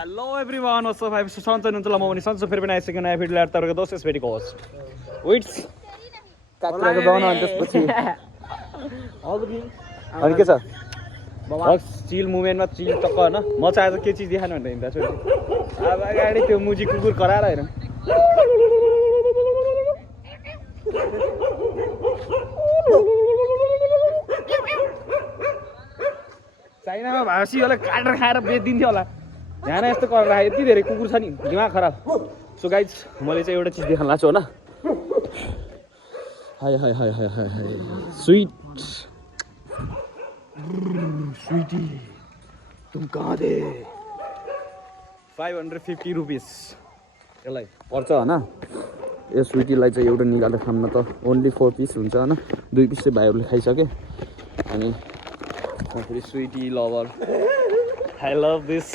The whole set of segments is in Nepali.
हेलो एभ्रिवान वाट्स अप हामी सन्चै हुनुहुन्छ ल म पनि सन्चो फेरि पनि आइसकेको नयाँ भिडियो ल्याएर तपाईँको दोष फेरिको होस्ट विट्स काक्राको दहन अनि त्यसपछि अनि के छ बस चिल मुभमेन्टमा चिल टक्क होइन म चाहिँ आज के चिज देखाएन भनेर हिँड्दा छु अब अगाडि त्यो मुजी कुकुर कराएर हेर चाइनामा भाषी होला काटेर खाएर बेचिदिन्थ्यो होला यहाँ यस्तो गरेर यति धेरै कुकुर छ नि दिमाग खराब सो गाइज मैले चाहिँ एउटा चिज देखाउन लाग्छु होला हाय हाय हाय हाय हाय हाय स्विट स्विटी तुम कहाँ दे 550 रुपिस यसलाई पर्छ होइन यो स्विटीलाई चाहिँ एउटा निकालेर खान्न त ओन्ली 4 पिस हुन्छ होइन 2 पिस चाहिँ भाइहरूले खाइसके अनि फेरि sweetie lover I love this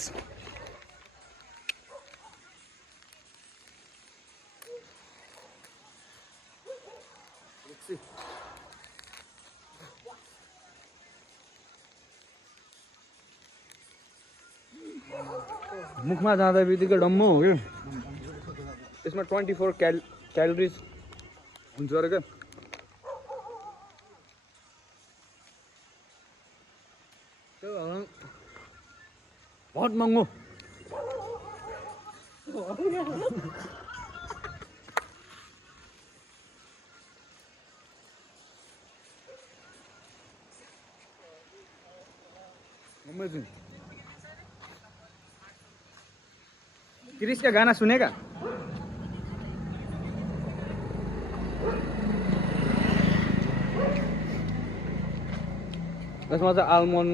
मुखमा जाँदा बित्तिकै डम्म हो कि यसमा 24 क्यालोरिज हुन्छ अरे क्या बहुत महँगो अमेजिंग क्रिस का गाना सुनेगा इसमें से आलमंड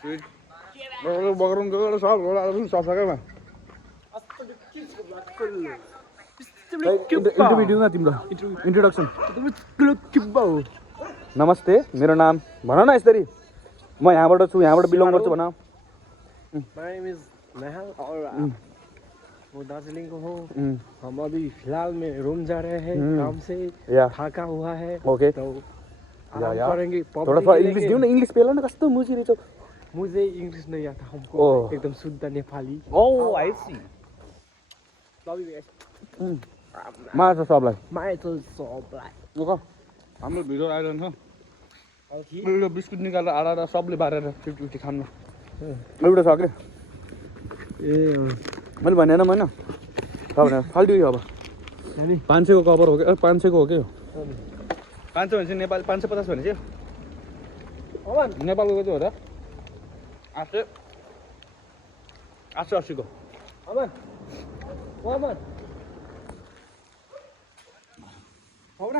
स्वीट बगरम के सब होला सब सकेमा इन्टरभ्यू न तिम्रो इन्ट्रोडक्सन नमस्ते मेरो नाम भन न यसरी म यहाँबाट छु यहाँबाट बिलोङ गर्छु भन My name is Nehal और वो दार्जिलिंग को हो हम अभी फिलहाल में रूम जा रहे हैं काम से थाका हुआ है ओके तो आराम करेंगे थोड़ा सा इंग्लिश दियो न इंग्लिश पेला न कस्तो मुजी रहेछ मुझे इंग्लिश नहीं आता हमको एकदम शुद्ध नेपाली ओ आई सी माछ सबलाई माय तो सबलाई ओके हाम्रो भिडियो आइरहन्छ एउटा बिस्कुट निकालेर आडा सबले बारेर 50-50 खानु एउटा छ के ए मैले भनेन मैले भने फाल्दियो अब 500 को कभर हो कि 500 को हो कि 500 भने चाहिँ नेपाल 550 भने चाहिँ नेपालको चाहिँ हो त 880 को अमन हो न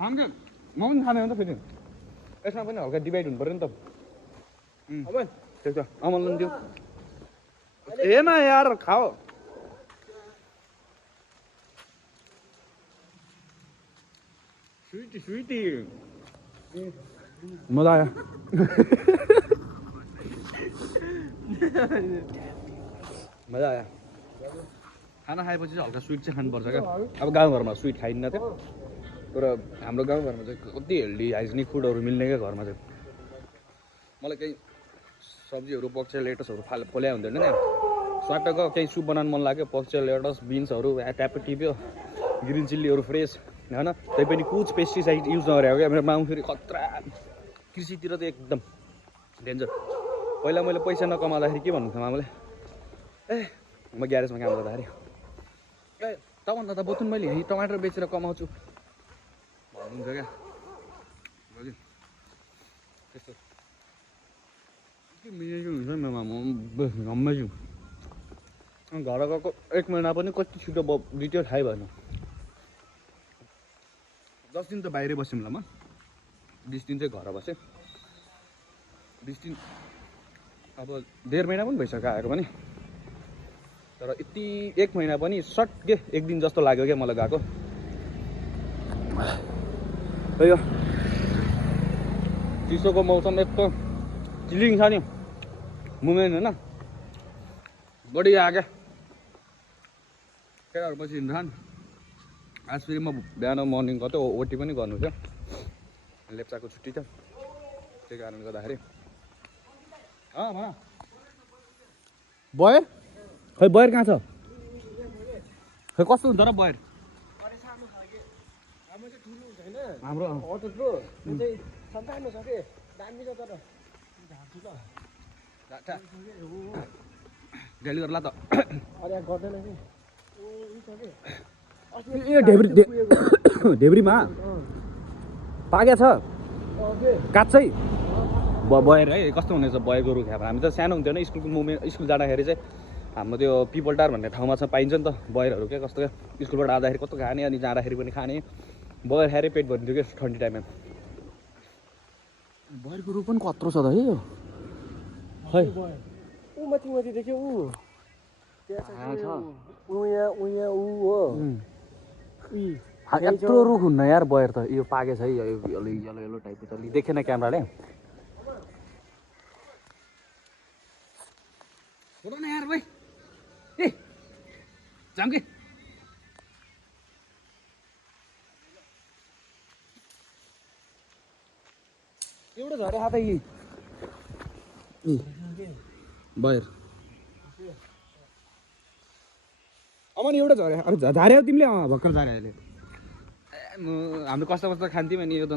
हामीले म पनि खाने हो नि त फेरि यसमा पनि हल्का डिभाइड हुनु पर्यो नि त अमन त्यही त अमलले दियो हेर्न यार खाओ स्विटी स्विटी मजा आयो मजा आयो खाना खाएपछि चाहिँ हल्का स्विट चाहिँ खानुपर्छ क्या अब गाउँघरमा स्विट खाइन्न थियो तर हाम्रो गाउँघरमा चाहिँ कति हेल्दी हाइजेनिक फुडहरू मिल्ने क्या घरमा चाहिँ मलाई केही सब्जीहरू पक्ष लेटसहरू पोल्या हुँदैन नि स्वाटको केही सुप बनाउनु मन लाग्यो पक्ष लेटस बिन्सहरू ट्यापे टिप्यो ग्रिन चिल्लीहरू फ्रेस होइन त्यही पनि कुछ पेस्टिसाइड युज नगरेको क्या मेरो माउ फेरि खतरा कृषितिर त एकदम डेन्जर पहिला मैले पैसा नकमाउँदाखेरि के भन्नुहुन्थ्यो मामाले ए म ग्यारेजमा काम गर्दाखेरि ए तँभन्दा त बोतुन मैले यहीँ टमाटर बेचेर कमाउँछु भन्नुहुन्छ क्या त्यस्तो के मिलेको हुन्छ नि घम्मै छु घर गएको 1 महिना पनि कति छिटो बित्यो थाहै भएन 10 दिन त बाहिरै बस्यौँ ल म 20 दिन चाहिँ घर बसेँ 20 दिन अब 1.5 महिना पनि भइसक्यो आएको पनि तर यति 1 महिना पनि सर्ट के 1 दिन जस्तो लाग्यो क्या मलाई गएको यो चिसोको मौसम यस्तो चिलिङ छ नि मुभमेन्ट होइन बढी आयो केटाहरू पछि हिँड्छन् आज फेरि म बिहान मर्निङ गएको ओटी पनि गर्नु थियो लेप्चाको छुट्टी थियो त्यही कारणले गर्दाखेरि बयर खै बयर कहाँ छ खै कस्तो हुन्छ र बयर हाम्रो त्यत्रो त्यो चाहिँ सन्तानो छ के दामी छ तर गाली गर्ला त अरे गर्दैन कि ए ढेब्रीमा पाक्या छ काट्छै बयर है कस्तो हुनेछ बयर गोरु खाएर हामी त सानो हुन्थ्यो नि स्कुलको मुभमेन्ट स्कुल जाँदाखेरि चाहिँ हाम्रो त्यो पिपलटार भन्ने ठाउँमा चाहिँ पाइन्छ नि त बयरहरू क्या कस्तो क्या स्कुलबाट आउँदाखेरि कस्तो खाने अनि जाँदाखेरि पनि खाने बयर खाएरै पेट भरिन्थ्यो क्या ठन्डी टाइममा बयरको रुख पनि कत्रो छ त है यो खै ऊ माथि देख्यो ऊ यहाँ ऊ हो यत्रो रुख हुन्न यार बयर त यो पाके छ है यो यल्लो टाइपको छ अलि देखेन क्यामेराले छोड न यार भाइ ए जाम के एउटा झरे हात कि बयर अब नि एउटा झरे अरे झार्यो तिमीले भर्खर झारे अहिले हाम्रो कस्तो खान्थ्यौँ अनि यो त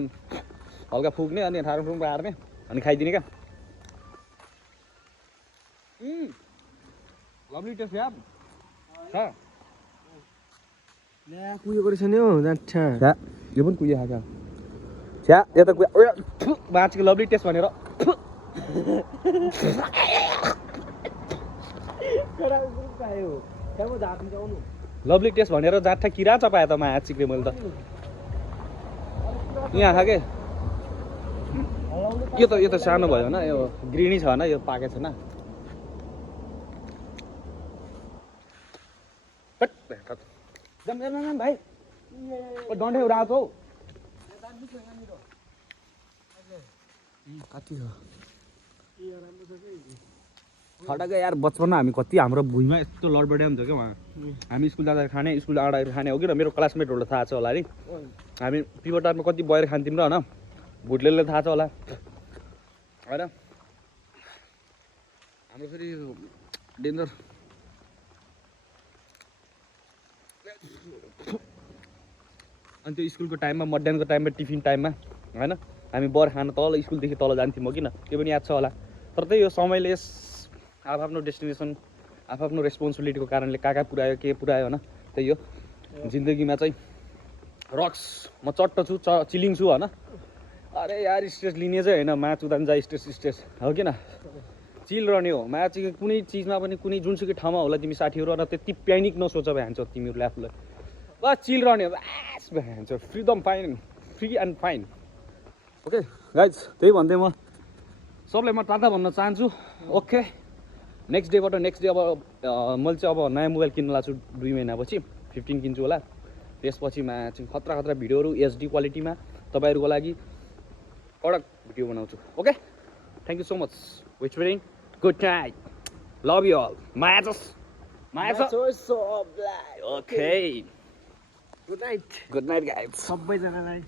हल्का फुक्ने अनि ठाडो फुक्नु हार्ने अनि खाइदिने क्या लभली टेस्ट यार छ ल्या कुयो गरेछ नि हौ जान्छा छ्या यो पनि कुयो खाएको छ्या यो त कुयो बाँचेको लभली टेस्ट भनेर लभली टेस्ट भनेर जाँठा किरा चपायो त माया चिक्रे मैले त यहाँ खाएँ यो त सानो भयो होइन यो ग्रिनी छ होइन यो पाकेको छैन भाइ डन्ठे उडाएको हौ कति छ खडक यार बचपनमा हामी कति हाम्रो भुइँमा यस्तो लडबडे हुन्छ क्या उहाँ हामी स्कुल जाँदा खाने स्कुल आँदाखेरि खाने हो कि मेरो क्लासमेटहरूलाई थाहा छ होला है हामी पिपटारमा कति बयर खान्थ्यौँ र होइन भुटलेले थाहा छ होला होइन हाम्रो फेरि डेन्जर अनि त्यो स्कुलको टाइममा मध्याहको टाइममा टिफिन टाइममा होइन हामी बर खान तल स्कुलदेखि तल जान्थ्यौँ हो किन त्यो पनि याद छ होला तर त्यही हो समयले आफ्नो डेस्टिनेसन आफ्नो रेस्पोन्सिबिलिटीको कारणले कहाँ पुऱ्यायो के पुऱ्यायो होइन त्यही हो जिन्दगीमा चाहिँ रक्स म चट्ट छु चिलिङ छु होइन अरे यार स्ट्रेस लिने चाहिँ होइन माच उदान जा स्ट्रेस हो किन चिल रहने हो माच कुनै चिजमा पनि कुनै जुनसुकै ठाउँमा होला तिमी साथीहरू र त्यति प्यानिक नसोच भन्छौ तिमीहरूले आफूलाई बस चिल रहने हो बस भन्छ freedom fine free and fine okay guys त्यही भन्दै म सबलाई म टाटा भन्न चाहन्छु ओके नेक्स्ट डे अब मैले चाहिँ अब नयाँ मोबाइल किन्न लाग्छु 2 महिनापछि 15 किन्छु होला त्यसपछि चाहिँ खतरा भिडियोहरू HD क्वालिटीमा तपाईँहरूको लागि कडक भिडियो बनाउँछु okay thank you so much waiting good night love you all माया ओके गुड नाइट गाइज सबैजनालाई